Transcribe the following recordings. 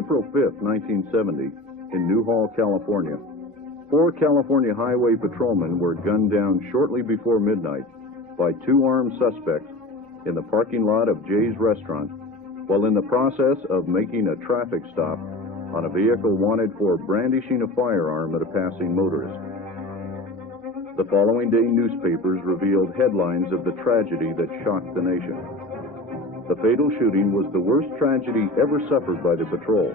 April 5, 1970, in Newhall, California, 4 California highway patrolmen were gunned down shortly before midnight by 2 armed suspects in the parking lot of Jay's Restaurant while in the process of making a traffic stop on a vehicle wanted for brandishing a firearm at a passing motorist. The following day, newspapers revealed headlines of the tragedy that shocked the nation. The fatal shooting was the worst tragedy ever suffered by the patrol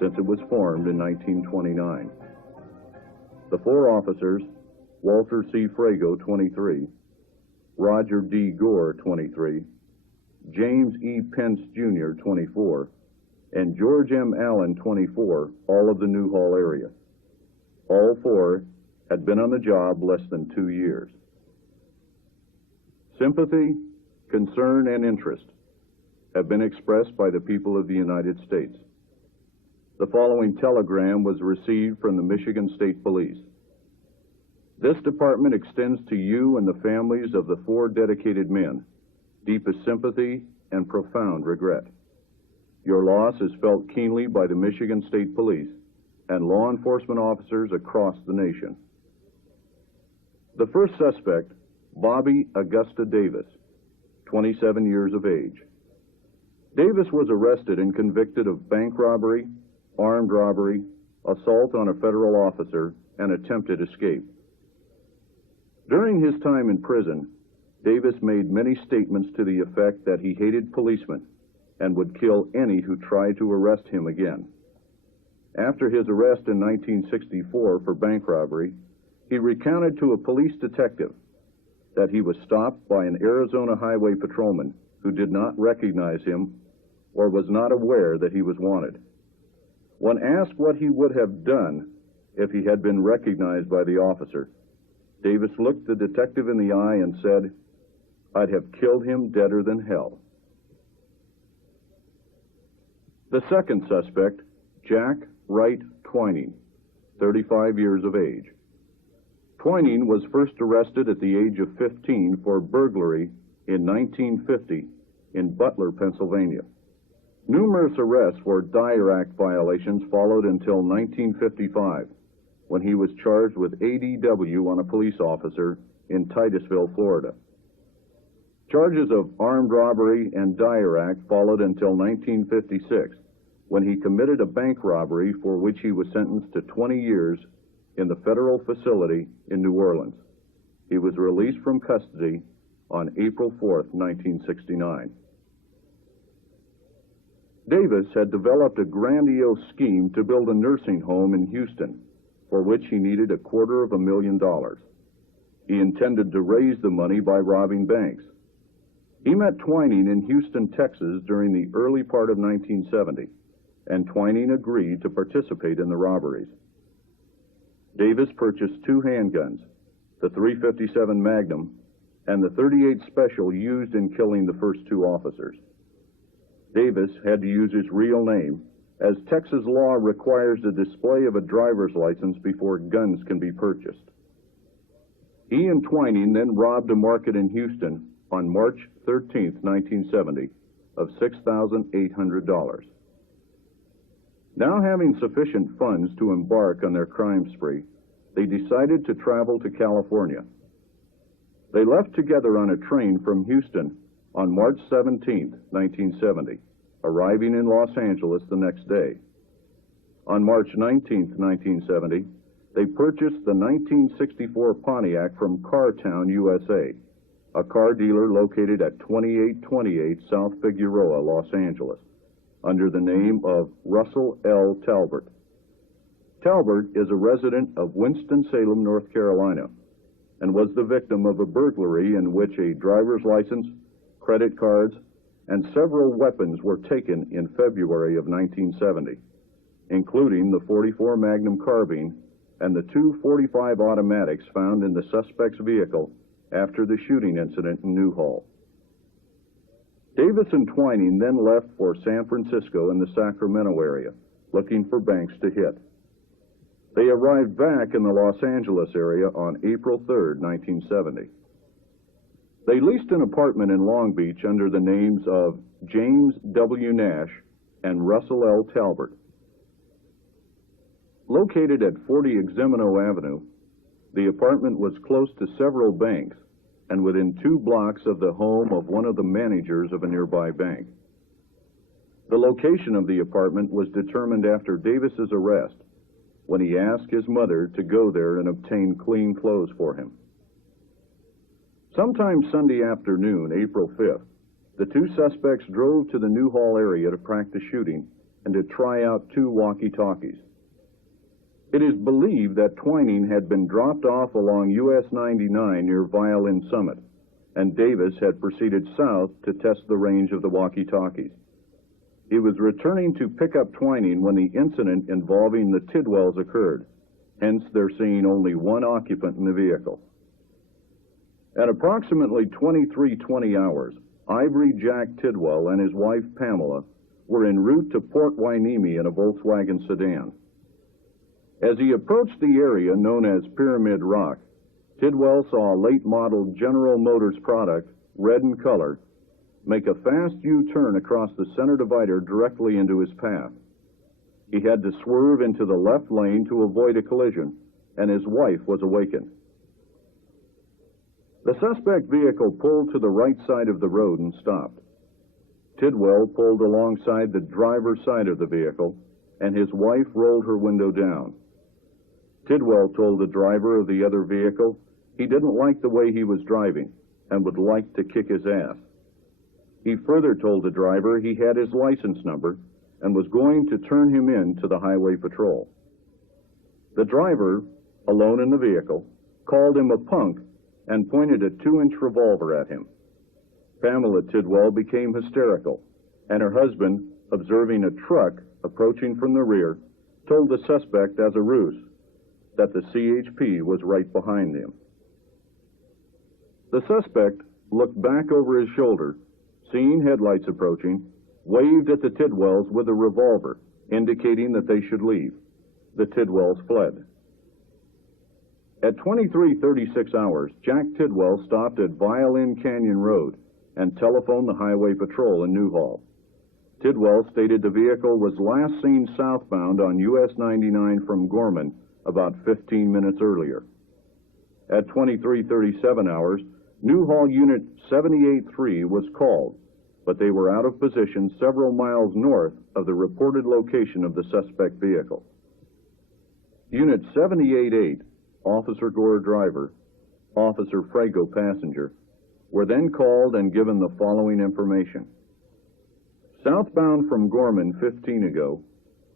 since it was formed in 1929. The 4 officers, Walter C. Frago, 23, Roger D. Gore, 23, James E. Pence, Jr., 24, and George M. Alleyn, 24, all of the Newhall area. All 4 had been on the job less than 2 years. Sympathy, concern, and interest have been expressed by the people of the United States. The following telegram was received from the Michigan State Police. This department extends to you and the families of the 4 dedicated men deepest sympathy and profound regret. Your loss is felt keenly by the Michigan State Police and law enforcement officers across the nation. The first suspect, Bobby Augusta Davis, 27 years of age. Davis was arrested and convicted of bank robbery, armed robbery, assault on a federal officer, and attempted escape. During his time in prison, Davis made many statements to the effect that he hated policemen and would kill any who tried to arrest him again. After his arrest in 1964 for bank robbery, he recounted to a police detective that he was stopped by an Arizona highway patrolman who did not recognize him or was not aware that he was wanted. When asked what he would have done if he had been recognized by the officer, Davis looked the detective in the eye and said, "I'd have killed him deader than hell." The second suspect, Jack Wright Twining, 35 years of age. Twining was first arrested at the age of 15 for burglary in 1950 in Butler, Pennsylvania. Numerous arrests for Dyer Act violations followed until 1955, when he was charged with ADW on a police officer in Titusville, Florida. Charges of armed robbery and Dyer Act followed until 1956, when he committed a bank robbery for which he was sentenced to 20 years in the federal facility in New Orleans. He was released from custody on April 4, 1969. Davis had developed a grandiose scheme to build a nursing home in Houston, for which he needed $250,000. He intended to raise the money by robbing banks. He met Twining in Houston, Texas during the early part of 1970, and Twining agreed to participate in the robberies. Davis purchased 2 handguns, the .357 Magnum and the .38 Special used in killing the first 2 officers. Davis had to use his real name, as Texas law requires the display of a driver's license before guns can be purchased. He and Twining then robbed a market in Houston on March 13, 1970, of $6,800. Now having sufficient funds to embark on their crime spree, they decided to travel to California. They left together on a train from Houston on March 17, 1970, arriving in Los Angeles the next day. On March 19, 1970, they purchased the 1964 Pontiac from Cartown, USA, a car dealer located at 2828 South Figueroa, Los Angeles, under the name of Russell L. Talbert. Talbert is a resident of Winston-Salem, North Carolina, and was the victim of a burglary in which a driver's license, credit cards, and several weapons were taken in February of 1970, including the .44 Magnum carbine and the 2 .45 automatics found in the suspect's vehicle after the shooting incident in Newhall. Davis and Twining then left for San Francisco and the Sacramento area, looking for banks to hit. They arrived back in the Los Angeles area on April 3, 1970. They leased an apartment in Long Beach under the names of James W. Nash and Russell L. Talbert, Located at 40 Eximino Avenue, the apartment was close to several banks and within 2 blocks of the home of one of the managers of a nearby bank. The location of the apartment was determined after Davis's arrest, when he asked his mother to go there and obtain clean clothes for him. Sometime Sunday afternoon, April 5th, the 2 suspects drove to the Newhall area to practice shooting and to try out 2 walkie-talkies. It is believed that Twining had been dropped off along US 99 near Violin Summit, and Davis had proceeded south to test the range of the walkie-talkies. He was returning to pick up Twining when the incident involving the Tidwells occurred, hence there seeing only 1 occupant in the vehicle. At approximately 23:20 hours, Ivory Jack Tidwell and his wife Pamela were en route to Port Hueneme in a Volkswagen sedan. As he approached the area known as Pyramid Rock, Tidwell saw a late-model General Motors product, red in color, make a fast U-turn across the center divider directly into his path. He had to swerve into the left lane to avoid a collision, and his wife was awakened. The suspect vehicle pulled to the right side of the road and stopped. Tidwell pulled alongside the driver's side of the vehicle, and his wife rolled her window down. Tidwell told the driver of the other vehicle he didn't like the way he was driving and would like to kick his ass. He further told the driver he had his license number and was going to turn him in to the highway patrol. The driver, alone in the vehicle, called him a punk and pointed a 2-inch revolver at him. Pamela Tidwell became hysterical, and her husband, observing a truck approaching from the rear, told the suspect as a ruse that the CHP was right behind him. The suspect looked back over his shoulder, seeing headlights approaching, waved at the Tidwells with a revolver, indicating that they should leave. The Tidwells fled. At 23:36 hours, Jack Tidwell stopped at Violin Canyon Road and telephoned the highway patrol in Newhall. Tidwell stated the vehicle was last seen southbound on US 99 from Gorman about 15 minutes earlier. At 23:37 hours, Newhall Unit 78-3 was called, but they were out of position several miles north of the reported location of the suspect vehicle. Unit 78-8, Officer Gore driver, Officer Frago passenger, were then called and given the following information. Southbound from Gorman 15 ago,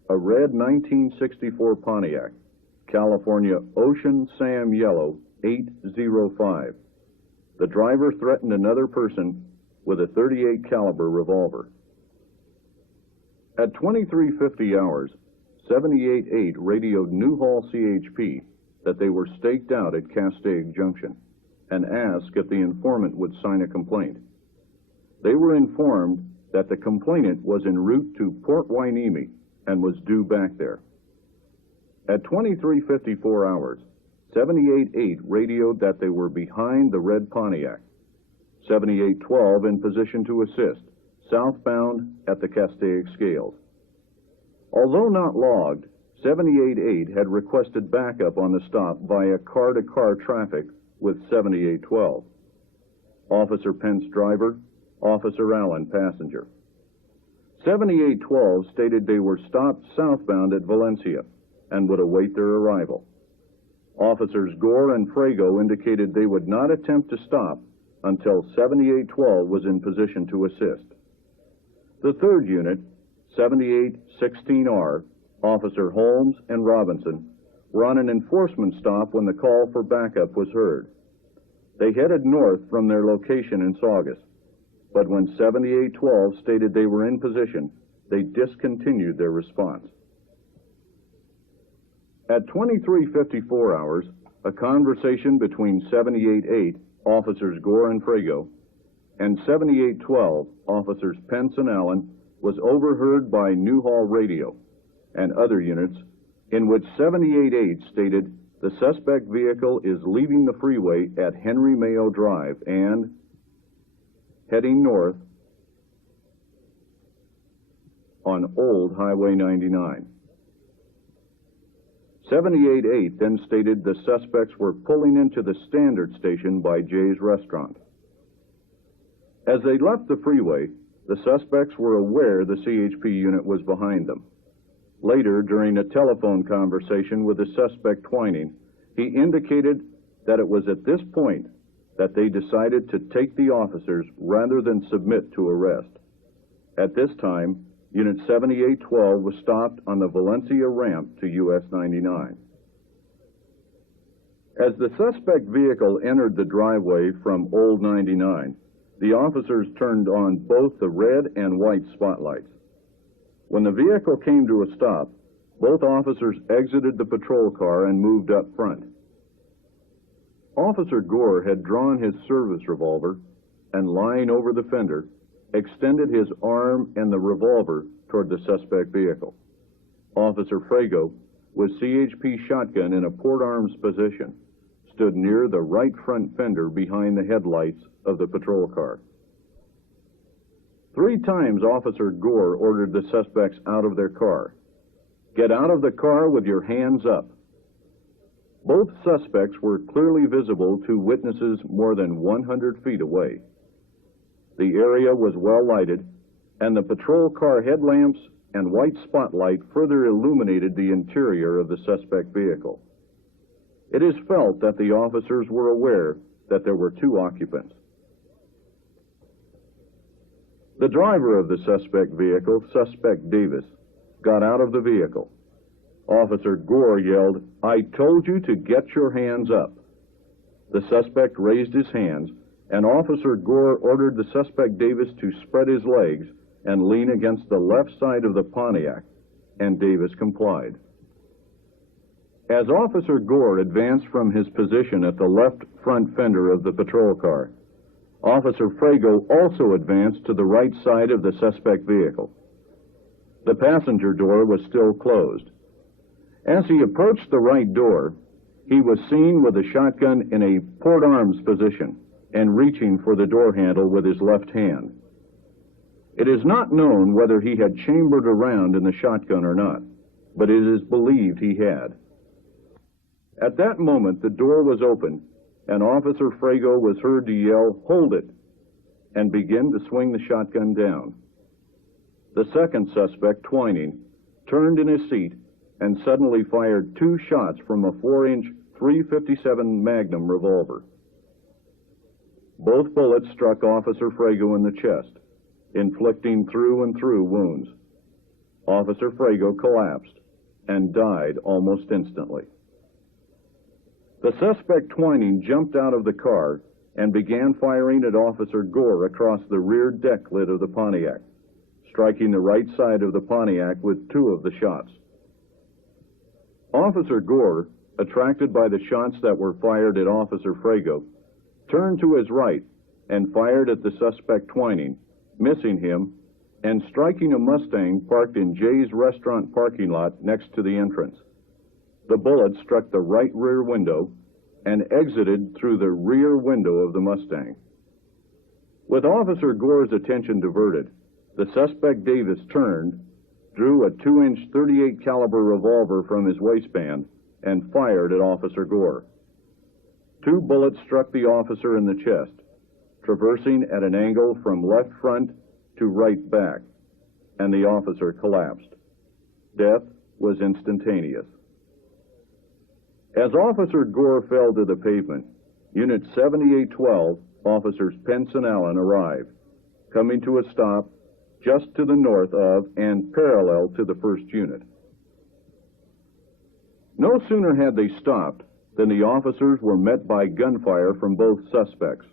a red 1964 Pontiac, California Ocean Sam Yellow 805. The driver threatened another person with a .38 caliber revolver. At 23:50 hours, 78-8 radioed Newhall CHP that they were staked out at Castaic Junction and asked if the informant would sign a complaint. They were informed that the complainant was en route to Port Hueneme and was due back there. At 23:54 hours, 78-8 radioed that they were behind the red Pontiac. 78-12 in position to assist, southbound at the Castaic Scales. Although not logged, 78-8 had requested backup on the stop via car-to-car traffic with 78-12. Officer Pence driver, Officer Alleyn passenger. 78-12 stated they were stopped southbound at Valencia and would await their arrival. Officers Gore and Frago indicated they would not attempt to stop until 78-12 was in position to assist. The third unit, 78-16R, Officer Holmes and Robinson, were on an enforcement stop when the call for backup was heard. They headed north from their location in Saugus, but when 78-12 stated they were in position, they discontinued their response. At 23:54 hours, a conversation between 78-8, Officers Gore and Frago, and 78-12, Officers Pence and Alleyn, was overheard by Newhall Radio and other units, in which 78-8 stated the suspect vehicle is leaving the freeway at Henry Mayo Drive and heading north on Old Highway 99. 78-8 then stated the suspects were pulling into the Standard Station by Jay's restaurant. As they left the freeway, the suspects were aware the CHP unit was behind them. Later, during a telephone conversation with the suspect Twining, he indicated that it was at this point that they decided to take the officers rather than submit to arrest. At this time, Unit 7812 was stopped on the Valencia ramp to US 99. As the suspect vehicle entered the driveway from Old 99, the officers turned on both the red and white spotlights. When the vehicle came to a stop, both officers exited the patrol car and moved up front. Officer Gore had drawn his service revolver and, lying over the fender, extended his arm and the revolver toward the suspect vehicle. Officer Frago, with CHP shotgun in a port arms position, stood near the right front fender behind the headlights of the patrol car. 3 times Officer Gore ordered the suspects out of their car. "Get out of the car with your hands up." Both suspects were clearly visible to witnesses more than 100 feet away. The area was well lighted, and the patrol car headlamps and white spotlight further illuminated the interior of the suspect vehicle. It is felt that the officers were aware that there were 2 occupants. The driver of the suspect vehicle, Suspect Davis, got out of the vehicle. Officer Gore yelled, "I told you to get your hands up." The suspect raised his hands, and Officer Gore ordered the suspect Davis to spread his legs and lean against the left side of the Pontiac, and Davis complied. As Officer Gore advanced from his position at the left front fender of the patrol car, Officer Frago also advanced to the right side of the suspect vehicle. The passenger door was still closed. As he approached the right door, he was seen with a shotgun in a port arms position and reaching for the door handle with his left hand. It is not known whether he had chambered around in the shotgun or not, but it is believed he had. At that moment, the door was open, and Officer Frago was heard to yell, "Hold it," and begin to swing the shotgun down. The second suspect, Twining, turned in his seat and suddenly fired 2 shots from a 4-inch .357 Magnum revolver. Both bullets struck Officer Frago in the chest, inflicting through and through wounds. Officer Frago collapsed and died almost instantly. The suspect Twining jumped out of the car and began firing at Officer Gore across the rear deck lid of the Pontiac, striking the right side of the Pontiac with 2 of the shots. Officer Gore, attracted by the shots that were fired at Officer Frago, turned to his right and fired at the suspect Twining, missing him and striking a Mustang parked in Jay's restaurant parking lot next to the entrance. The bullet struck the right rear window and exited through the rear window of the Mustang. With Officer Gore's attention diverted, the suspect Davis turned, drew a 2-inch .38 caliber revolver from his waistband, and fired at Officer Gore. 2 bullets struck the officer in the chest, traversing at an angle from left front to right back, and the officer collapsed. Death was instantaneous. As Officer Gore fell to the pavement, Unit 7812, Officers Pence and Alleyn arrived, coming to a stop just to the north of and parallel to the first unit. No sooner had they stopped than the officers were met by gunfire from both suspects.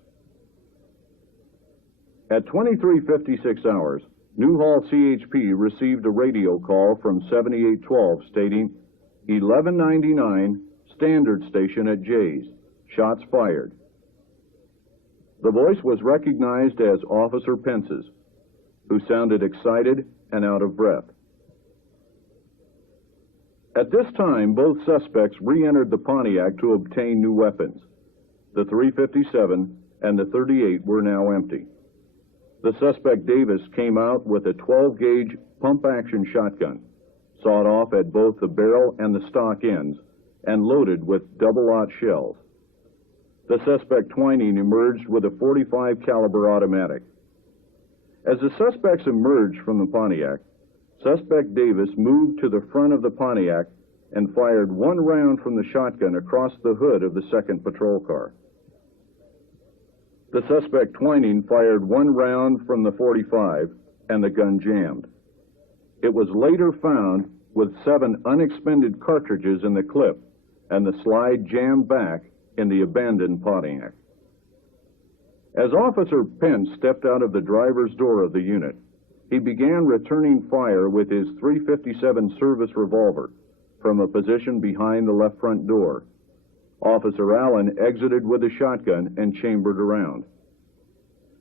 At 23:56 hours, Newhall CHP received a radio call from 7812 stating, 1199 Standard Station at Jay's, shots fired. The voice was recognized as Officer Pence's, who sounded excited and out of breath. At this time, both suspects re-entered the Pontiac to obtain new weapons. The .357 and the .38 were now empty. The suspect Davis came out with a 12-gauge pump-action shotgun. sawed off at both the barrel and the stock ends, and loaded with double-aught shells. The suspect Twining emerged with a .45 caliber automatic. As the suspects emerged from the Pontiac, suspect Davis moved to the front of the Pontiac and fired one round from the shotgun across the hood of the second patrol car. The suspect Twining fired one round from the .45, and the gun jammed. It was later found with 7 unexpended cartridges in the clip, and the slide jammed back in the abandoned Pontiac. As Officer Pence stepped out of the driver's door of the unit, he began returning fire with his .357 service revolver from a position behind the left front door. Officer Alleyn exited with a shotgun and chambered around.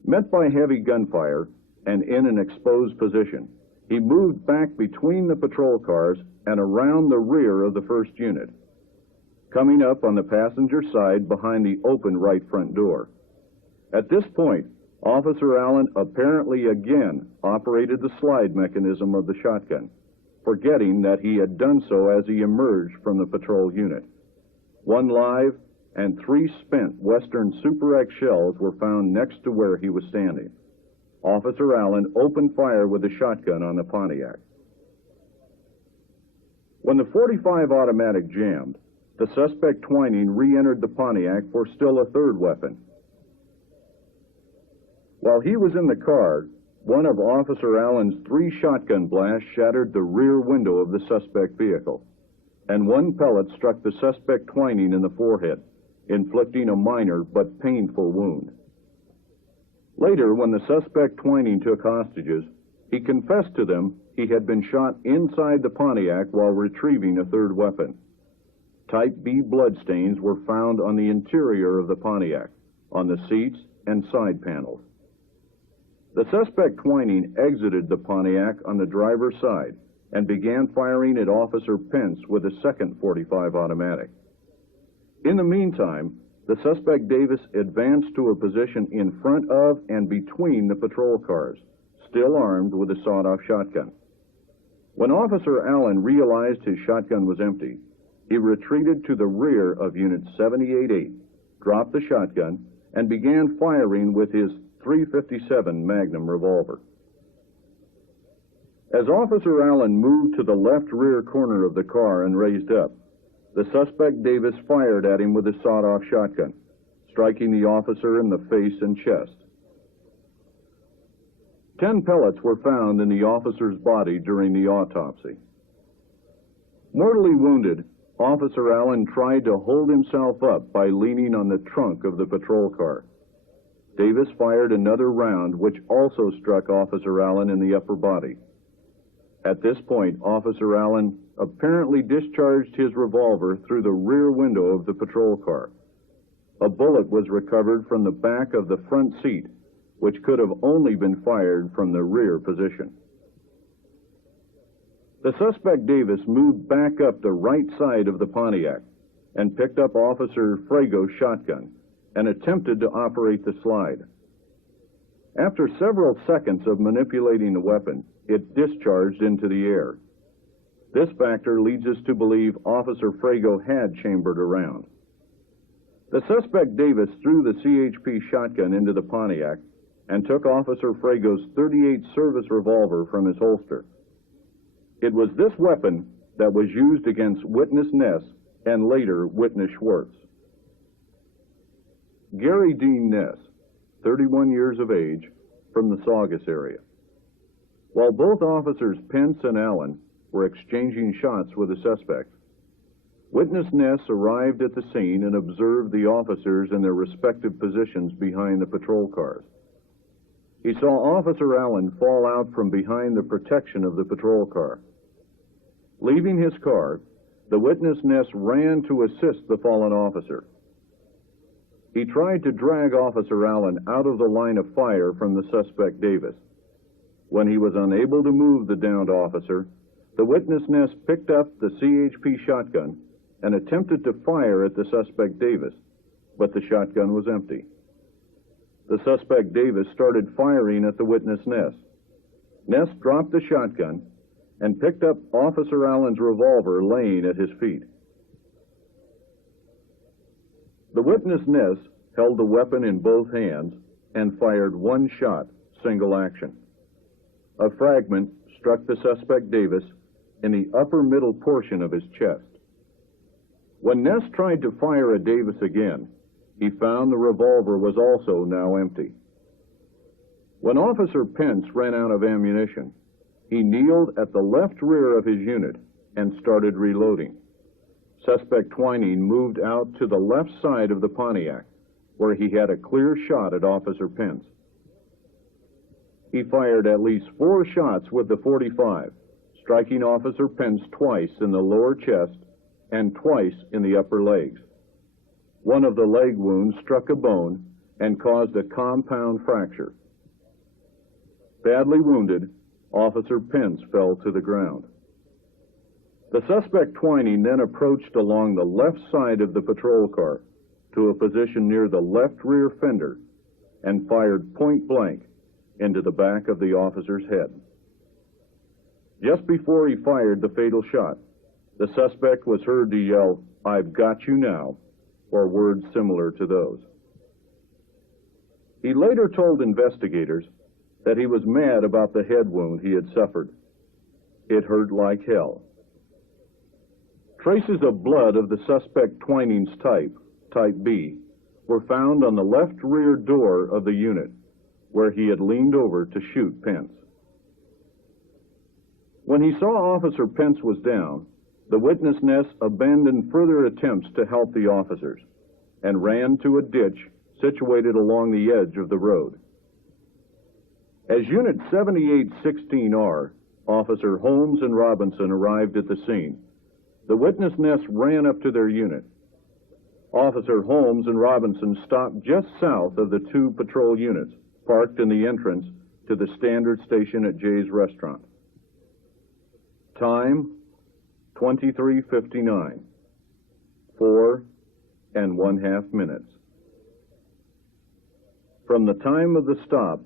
Met by heavy gunfire and in an exposed position, he moved back between the patrol cars and around the rear of the first unit, coming up on the passenger side behind the open right front door. At this point, Officer Alleyn apparently again operated the slide mechanism of the shotgun, forgetting that he had done so as he emerged from the patrol unit. 1 live and 3 spent Western Super X shells were found next to where he was standing. Officer Alleyn opened fire with a shotgun on the Pontiac. When the .45 automatic jammed, the suspect Twining re-entered the Pontiac for still a third weapon. While he was in the car, one of Officer Alleyn's 3 shotgun blasts shattered the rear window of the suspect vehicle, and 1 pellet struck the suspect Twining in the forehead, inflicting a minor but painful wound. Later, when the suspect Twining took hostages, he confessed to them he had been shot inside the Pontiac while retrieving a third weapon. Type B bloodstains were found on the interior of the Pontiac, on the seats and side panels. The suspect Twining exited the Pontiac on the driver's side and began firing at Officer Pence with a second .45 automatic. In the meantime, the suspect Davis advanced to a position in front of and between the patrol cars, still armed with a sawed-off shotgun. When Officer Alleyn realized his shotgun was empty, he retreated to the rear of Unit 78-8, dropped the shotgun, and began firing with his .357 Magnum revolver. As Officer Alleyn moved to the left rear corner of the car and raised up, the suspect Davis fired at him with a sawed-off shotgun, striking the officer in the face and chest. 10 pellets were found in the officer's body during the autopsy. Mortally wounded, Officer Alleyn tried to hold himself up by leaning on the trunk of the patrol car. Davis fired another round, which also struck Officer Alleyn in the upper body. At this point, Officer Alleyn apparently discharged his revolver through the rear window of the patrol car. A bullet was recovered from the back of the front seat, which could have only been fired from the rear position. The suspect Davis moved back up the right side of the Pontiac and picked up Officer Frago's shotgun and attempted to operate the slide. After several seconds of manipulating the weapon, it discharged into the air. This factor leads us to believe Officer Frago had chambered around. The suspect Davis threw the CHP shotgun into the Pontiac and took Officer Frago's .38 service revolver from his holster. It was this weapon that was used against witness Ness and later witness Schwartz. Gary Dean Ness, 31 years of age, from the Saugus area. While both officers Pence and Alleyn were exchanging shots with the suspect, witness Ness arrived at the scene and observed the officers in their respective positions behind the patrol cars. He saw Officer Alleyn fall out from behind the protection of the patrol car. Leaving his car, the witness Ness ran to assist the fallen officer. He tried to drag Officer Alleyn out of the line of fire from the suspect Davis. When he was unable to move the downed officer, the witness Ness picked up the CHP shotgun and attempted to fire at the suspect Davis, but the shotgun was empty. The suspect Davis started firing at the witness Ness. Ness dropped the shotgun and picked up Officer Allen's revolver laying at his feet. The witness Ness held the weapon in both hands and fired one shot, single action. A fragment struck the suspect Davis in the upper middle portion of his chest. When Ness tried to fire at Davis again, he found the revolver was also now empty. When Officer Pence ran out of ammunition, he kneeled at the left rear of his unit and started reloading. Suspect Twining moved out to the left side of the Pontiac, where he had a clear shot at Officer Pence. He fired at least 4 shots with the .45, striking Officer Pence twice in the lower chest and twice in the upper legs. One of the leg wounds struck a bone and caused a compound fracture. Badly wounded, Officer Pence fell to the ground. The suspect Twining then approached along the left side of the patrol car to a position near the left rear fender and fired point blank into the back of the officer's head. Just before he fired the fatal shot, the suspect was heard to yell, "I've got you now," or words similar to those. He later told investigators that he was mad about the head wound he had suffered. It hurt like hell. Traces of blood of the suspect Twining's type B, were found on the left rear door of the unit, where he had leaned over to shoot Pence. When he saw Officer Pence was down, the witness Ness abandoned further attempts to help the officers and ran to a ditch situated along the edge of the road. As Unit 7816R, Officer Holmes and Robinson arrived at the scene, the witness Ness ran up to their unit. Officer Holmes and Robinson stopped just south of the 2 patrol units, parked in the entrance to the standard station at Jay's Restaurant. Time, 23:59, 4 1/2 minutes. From the time of the stop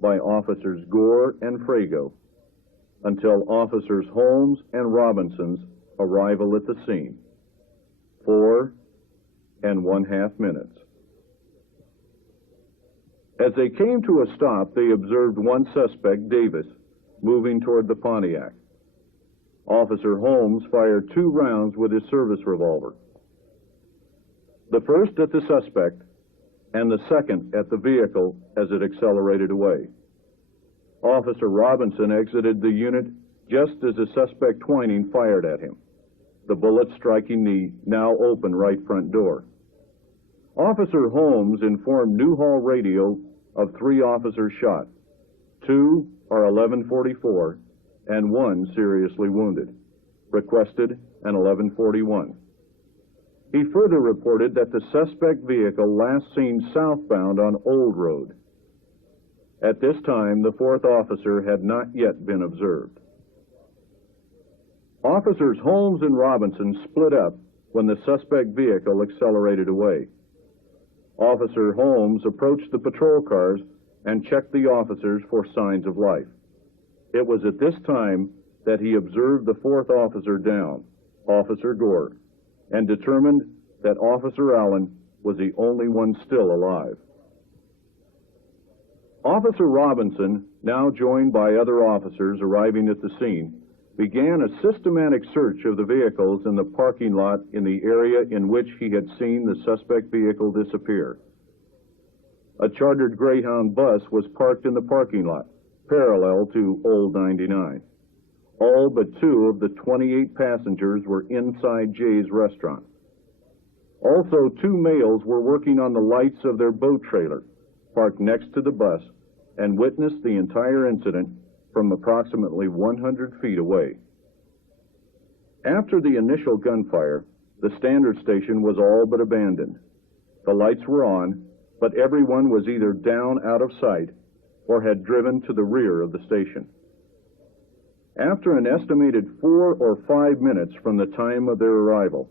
by Officers Gore and Frago until Officers Holmes and Robinson's arrival at the scene, 4 1/2 minutes. As they came to a stop, they observed one suspect, Davis, moving toward the Pontiac. Officer Holmes fired 2 rounds with his service revolver. The first at the suspect and the second at the vehicle as it accelerated away. Officer Robinson exited the unit just as the suspect Twining fired at him, the bullet striking the now open right front door. Officer Holmes informed Newhall Radio of 3 officers shot. 2 are 1144 and 1 seriously wounded, requested an 1141. He further reported that the suspect vehicle last seen southbound on Old Road. At this time, the 4th officer had not yet been observed. Officers Holmes and Robinson split up when the suspect vehicle accelerated away. Officer Holmes approached the patrol cars and checked the officers for signs of life. It was at this time that he observed the 4th officer down, Officer Gore, and determined that Officer Alleyn was the only one still alive. Officer Robinson, now joined by other officers arriving at the scene, began a systematic search of the vehicles in the parking lot in the area in which he had seen the suspect vehicle disappear. A chartered Greyhound bus was parked in the parking lot, parallel to Old 99. All but 2 of the 28 passengers were inside Jay's Restaurant. Also, 2 males were working on the lights of their boat trailer, parked next to the bus, and witnessed the entire incident from approximately 100 feet away. After the initial gunfire, the standard station was all but abandoned. The lights were on, but everyone was either down out of sight or had driven to the rear of the station. After an estimated 4 or 5 minutes from the time of their arrival,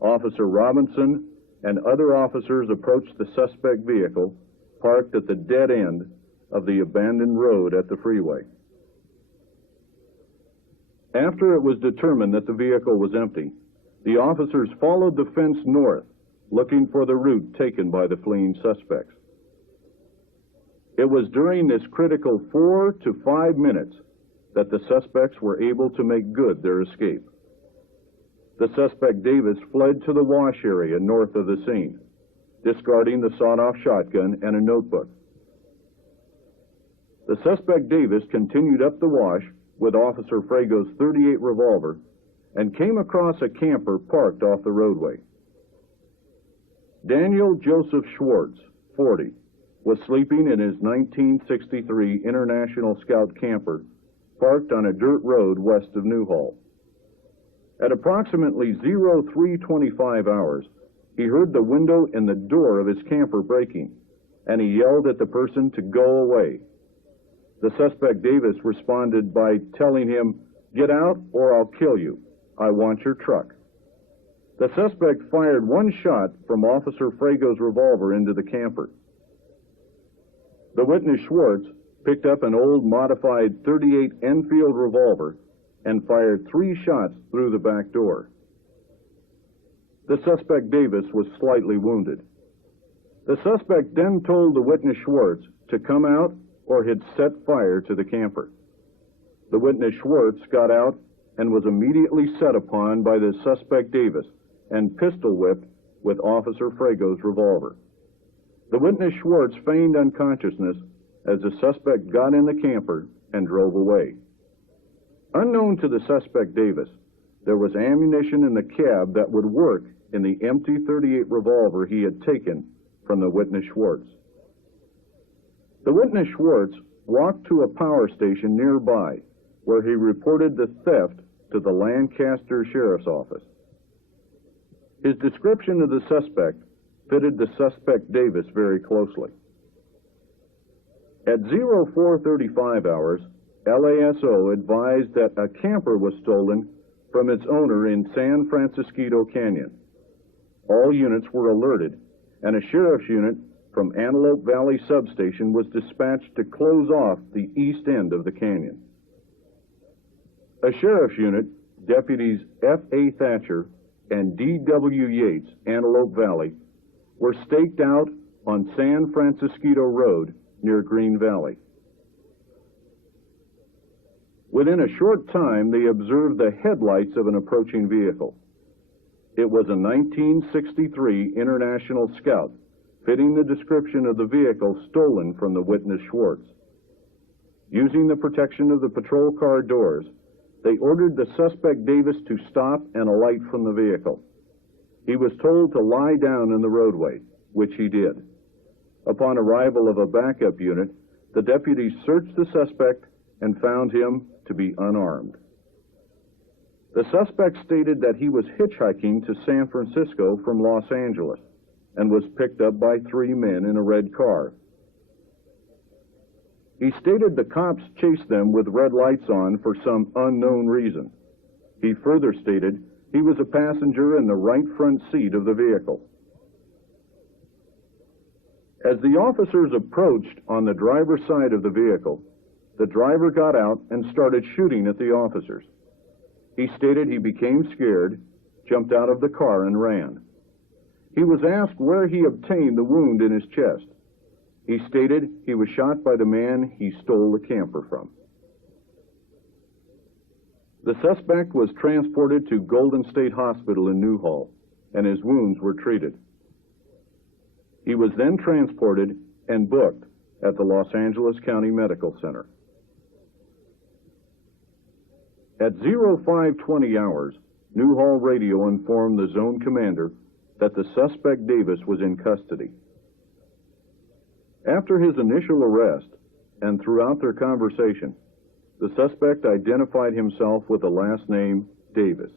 Officer Robinson and other officers approached the suspect vehicle parked at the dead end of the abandoned road at the freeway. After it was determined that the vehicle was empty, the officers followed the fence north, looking for the route taken by the fleeing suspects. It was during this critical 4 to 5 minutes that the suspects were able to make good their escape. The suspect Davis fled to the wash area north of the scene, discarding the sawed-off shotgun and a notebook. The suspect Davis continued up the wash with Officer Frago's .38 revolver and came across a camper parked off the roadway. Daniel Joseph Schwartz, 40, was sleeping in his 1963 International Scout camper parked on a dirt road west of Newhall. At approximately 03:25 hours, he heard the window and the door of his camper breaking, and he yelled at the person to go away. The suspect Davis responded by telling him, "Get out or I'll kill you. I want your truck." The suspect fired one shot from Officer Frago's revolver into the camper. The witness, Schwartz, picked up an old modified .38 Enfield revolver and fired 3 shots through the back door. The suspect Davis was slightly wounded. The suspect then told the witness, Schwartz, to come out or he'd set fire to the camper. The witness, Schwartz, got out and was immediately set upon by the suspect Davis and pistol whipped with Officer Frago's revolver. The witness, Schwartz, feigned unconsciousness as the suspect got in the camper and drove away. Unknown to the suspect Davis, there was ammunition in the cab that would work in the empty .38 revolver he had taken from the witness, Schwartz. The witness, Schwartz, walked to a power station nearby where he reported the theft to the Lancaster Sheriff's Office. His description of the suspect fitted the suspect Davis very closely. At 04:35 hours, LASO advised that a camper was stolen from its owner in San Francisco Canyon. All units were alerted, and a sheriff's unit from Antelope Valley Substation was dispatched to close off the east end of the canyon. A sheriff's unit, Deputies F.A. Thatcher and D.W. Yates, Antelope Valley, were staked out on San Francisco Road near Green Valley. Within a short time, they observed the headlights of an approaching vehicle. It was a 1963 International Scout, fitting the description of the vehicle stolen from the witness, Schwartz. Using the protection of the patrol car doors, they ordered the suspect Davis to stop and alight from the vehicle. He was told to lie down in the roadway, which he did. Upon arrival of a backup unit, the deputies searched the suspect and found him to be unarmed. The suspect stated that he was hitchhiking to San Francisco from Los Angeles and was picked up by 3 men in a red car. He stated the cops chased them with red lights on for some unknown reason. He further stated he was a passenger in the right front seat of the vehicle. As the officers approached on the driver's side of the vehicle, the driver got out and started shooting at the officers. He stated he became scared, jumped out of the car, and ran. He was asked where he obtained the wound in his chest. He stated he was shot by the man he stole the camper from. The suspect was transported to Golden State Hospital in Newhall, and his wounds were treated. He was then transported and booked at the Los Angeles County Medical Center. At 05:20 hours, Newhall Radio informed the zone commander that the suspect Davis was in custody. After his initial arrest, and throughout their conversation, the suspect identified himself with the last name Davis.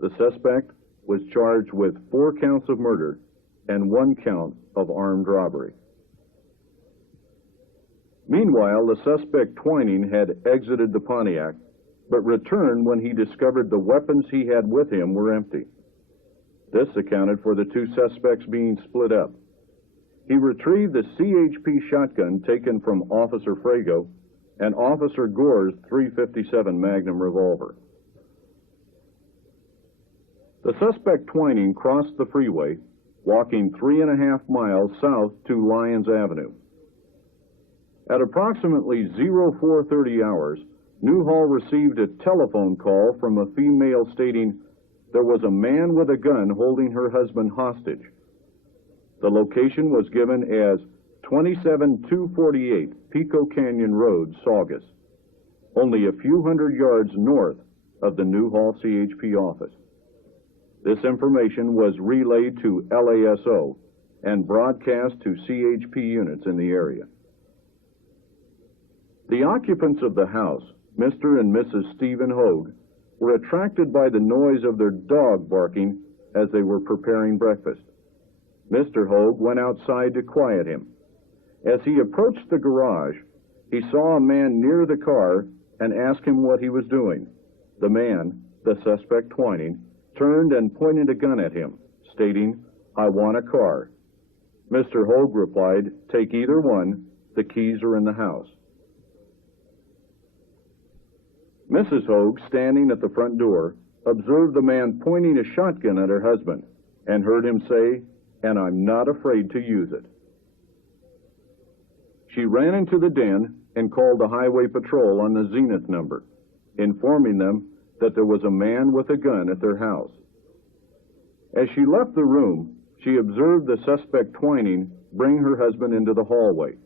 The suspect was charged with 4 counts of murder and 1 count of armed robbery. Meanwhile, the suspect Twining had exited the Pontiac, but returned when he discovered the weapons he had with him were empty. This accounted for the 2 suspects being split up. He retrieved the CHP shotgun taken from Officer Frago and Officer Gore's .357 Magnum revolver. The suspect Twining crossed the freeway, walking 3.5 miles south to Lyons Avenue. At approximately 0430 hours, Newhall received a telephone call from a female stating there was a man with a gun holding her husband hostage. The location was given as 27248 Pico Canyon Road, Saugus, only a few hundred yards north of the Newhall CHP office. This information was relayed to LASO and broadcast to CHP units in the area. The occupants of the house, Mr. and Mrs. Stephen Hogue, were attracted by the noise of their dog barking as they were preparing breakfast. Mr. Hogue went outside to quiet him. As he approached the garage, he saw a man near the car and asked him what he was doing. The man, the suspect Twining, turned and pointed a gun at him, stating, "I want a car." Mr. Hogue replied, "Take either one, the keys are in the house." Mrs. Hogue, standing at the front door, observed the man pointing a shotgun at her husband and heard him say, "And I'm not afraid to use it." She ran into the den and called the highway patrol on the Zenith number, informing them that there was a man with a gun at their house. As she left the room, she observed the suspect Twining bring her husband into the hallway.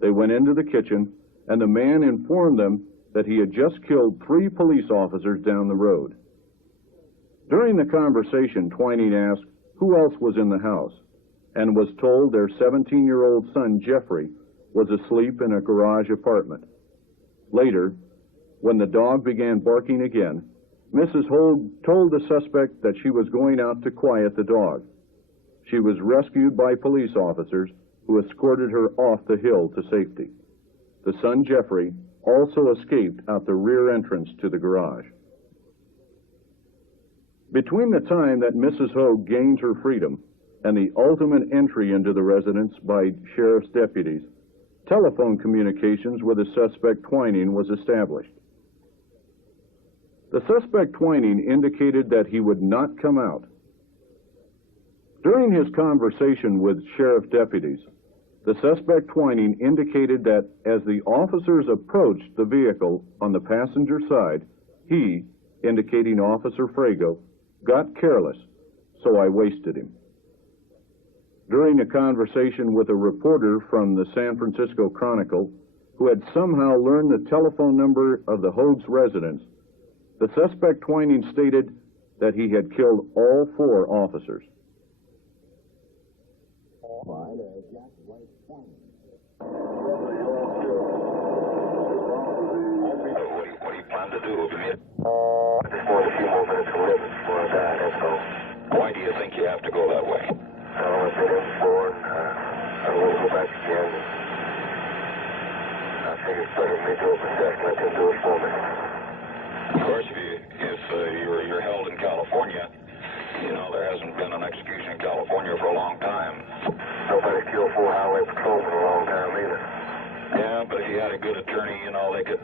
They went into the kitchen, and the man informed them that he had just killed 3 police officers down the road. During the conversation, Twining asked who else was in the house, and was told their 17-year-old son, Jeffrey, was asleep in a garage apartment. Later, when the dog began barking again, Mrs. Hogue told the suspect that she was going out to quiet the dog. She was rescued by police officers who escorted her off the hill to safety. The son, Jeffrey, also escaped out the rear entrance to the garage. Between the time that Mrs. Hogue gained her freedom and the ultimate entry into the residence by sheriff's deputies, telephone communications with the suspect Twining was established. The suspect Twining indicated that he would not come out. During his conversation with sheriff deputies, the suspect Twining indicated that as the officers approached the vehicle on the passenger side, he, indicating Officer Frago, got careless, so I wasted him. During a conversation with a reporter from the San Francisco Chronicle, who had somehow learned the telephone number of the Hogue's residence, the suspect Twining stated that he had killed all 4 officers. What do you plan to do? I just want a few more minutes to live before I die, that's all. Why do you think you have to go that way? I've been in before, and I will go back again. I think it's better for me to do it myself, let them do it for me. Of course, if you're held in California, you know, there hasn't been an execution in California for a long time. Nobody's killed 4 highway patrolmen in a long time either. Yeah, but if you had a good attorney, you know, they could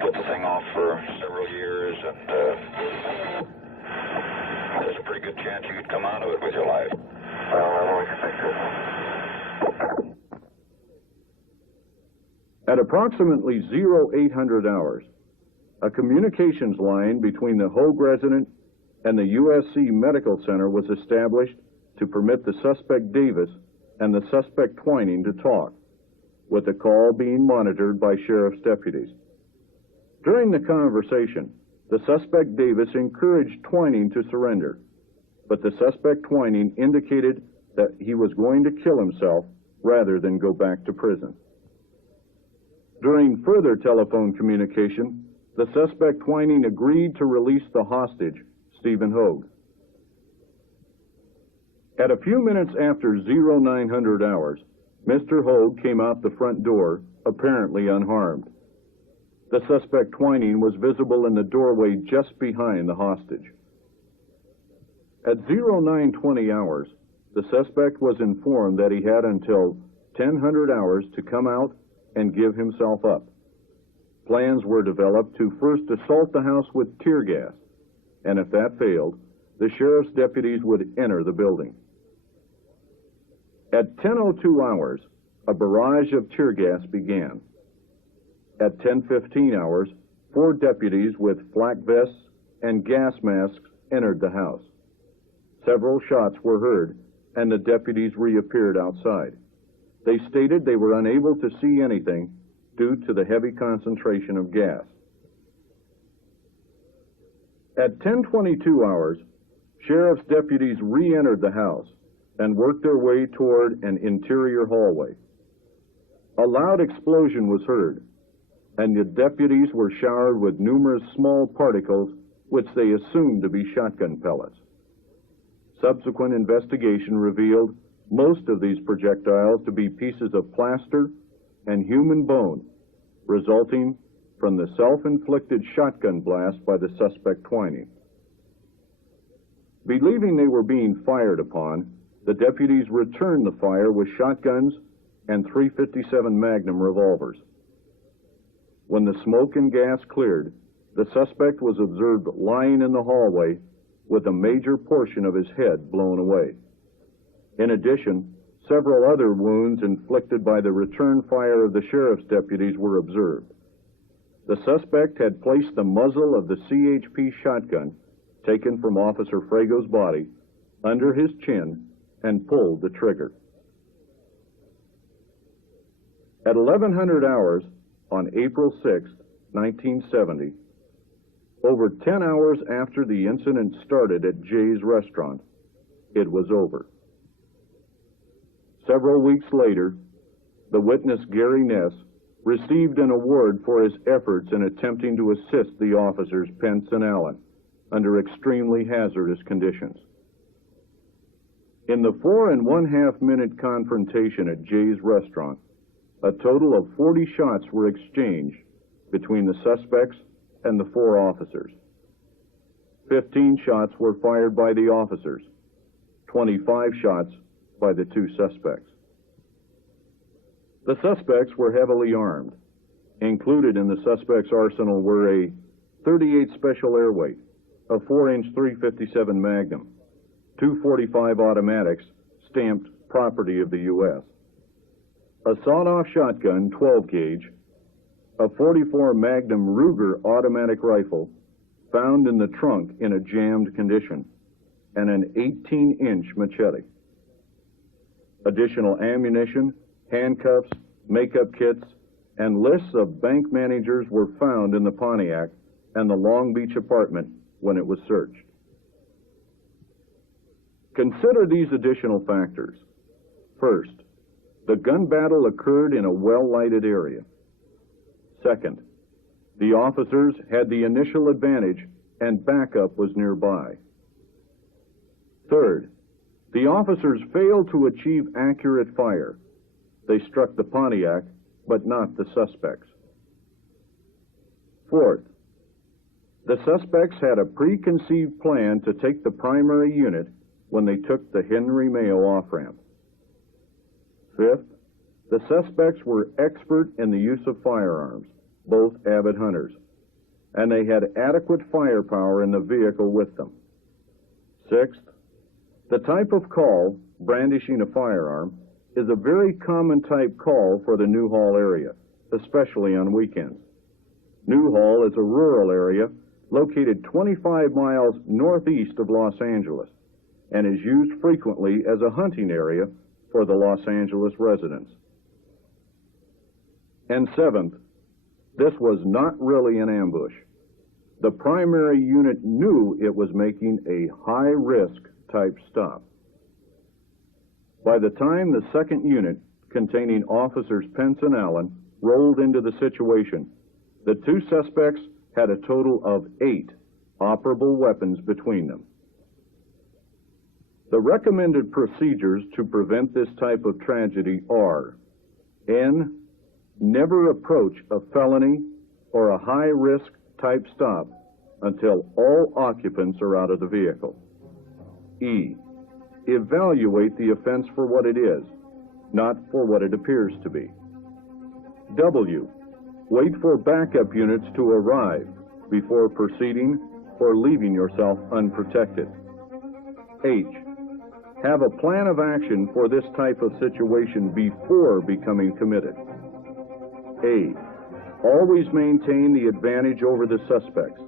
put the thing off for several years, and there's a pretty good chance you could come out of it with your life. Well, I don't expect it. At approximately 0800 hours, a communications line between the Hogue resident and the USC Medical Center was established to permit the suspect Davis and the suspect Twining to talk, with the call being monitored by sheriff's deputies. During the conversation, the suspect Davis encouraged Twining to surrender, but the suspect Twining indicated that he was going to kill himself rather than go back to prison. During further telephone communication, the suspect Twining agreed to release the hostage, Stephen Hogue. At a few minutes after 0900 hours, Mr. Hogue came out the front door, apparently unharmed. The suspect Twining was visible in the doorway just behind the hostage. At 0920 hours, the suspect was informed that he had until 1000 hours to come out and give himself up. Plans were developed to first assault the house with tear gas, and if that failed, the sheriff's deputies would enter the building. At 10:02 hours, a barrage of tear gas began. At 10:15 hours, 4 deputies with flak vests and gas masks entered the house. Several shots were heard, and the deputies reappeared outside. They stated they were unable to see anything due to the heavy concentration of gas. At 10:22 hours, sheriff's deputies re-entered the house and worked their way toward an interior hallway. A loud explosion was heard, and the deputies were showered with numerous small particles which they assumed to be shotgun pellets. Subsequent investigation revealed most of these projectiles to be pieces of plaster and human bone, resulting from the self-inflicted shotgun blast by the suspect Twining. Believing they were being fired upon, the deputies returned the fire with shotguns and .357 Magnum revolvers. When the smoke and gas cleared, the suspect was observed lying in the hallway with a major portion of his head blown away. In addition, several other wounds inflicted by the return fire of the sheriff's deputies were observed. The suspect had placed the muzzle of the CHP shotgun taken from Officer Frago's body under his chin and pulled the trigger. At 1100 hours on April 6, 1970, over 10 hours after the incident started at Jay's restaurant, it was over. Several weeks later, the witness Gary Ness received an award for his efforts in attempting to assist the officers Pence and Alleyn under extremely hazardous conditions. In the 4.5 minute confrontation at Jay's restaurant, a total of 40 shots were exchanged between the suspects and the 4 officers. 15 shots were fired by the officers, 25 shots by the 2 suspects. The suspects were heavily armed. Included in the suspects' arsenal were a .38 special airweight, a 4-inch .357 Magnum, 2 .45 automatics stamped property of the U.S., a sawed-off shotgun 12-gauge, a .44 Magnum Ruger automatic rifle found in the trunk in a jammed condition, and an 18-inch machete. Additional ammunition, handcuffs, makeup kits, and lists of bank managers were found in the Pontiac and the Long Beach apartment when it was searched. Consider these additional factors. First, the gun battle occurred in a well-lighted area. Second, the officers had the initial advantage and backup was nearby. Third, the officers failed to achieve accurate fire. They struck the Pontiac, but not the suspects. Fourth, the suspects had a preconceived plan to take the primary unit when they took the Henry Mayo off-ramp. Fifth, the suspects were expert in the use of firearms, both avid hunters, and they had adequate firepower in the vehicle with them. Sixth, the type of call, brandishing a firearm, is a very common type call for the Newhall area, especially on weekends. Newhall is a rural area located 25 miles northeast of Los Angeles and is used frequently as a hunting area for the Los Angeles residents. And seventh, this was not really an ambush. The primary unit knew it was making a high-risk type stop. By the time the second unit, containing officers Pence and Alleyn, rolled into the situation, the 2 suspects had a total of 8 operable weapons between them. The recommended procedures to prevent this type of tragedy are: N, never approach a felony or a high-risk type stop until all occupants are out of the vehicle. E, evaluate the offense for what it is, not for what it appears to be. W, Wait for backup units to arrive before proceeding or leaving yourself unprotected. H. Have a plan of action for this type of situation before becoming committed. A. Always maintain the advantage over the suspects.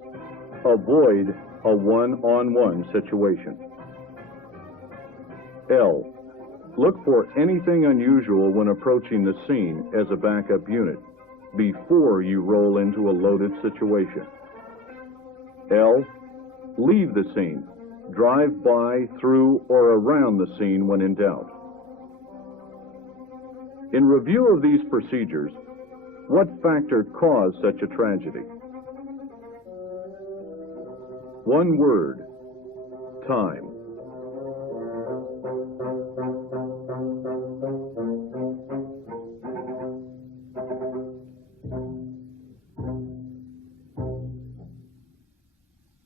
Avoid a one-on-one situation. L. Look for anything unusual when approaching the scene as a backup unit before you roll into a loaded situation. L. Leave the scene. Drive by, through, or around the scene when in doubt. In review of these procedures, what factor caused such a tragedy? One word: time.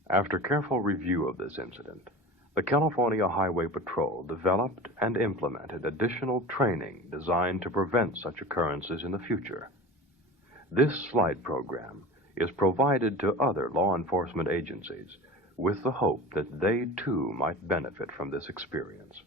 After careful review of this incident, the California Highway Patrol developed and implemented additional training designed to prevent such occurrences in the future. This slide program is provided to other law enforcement agencies with the hope that they too might benefit from this experience.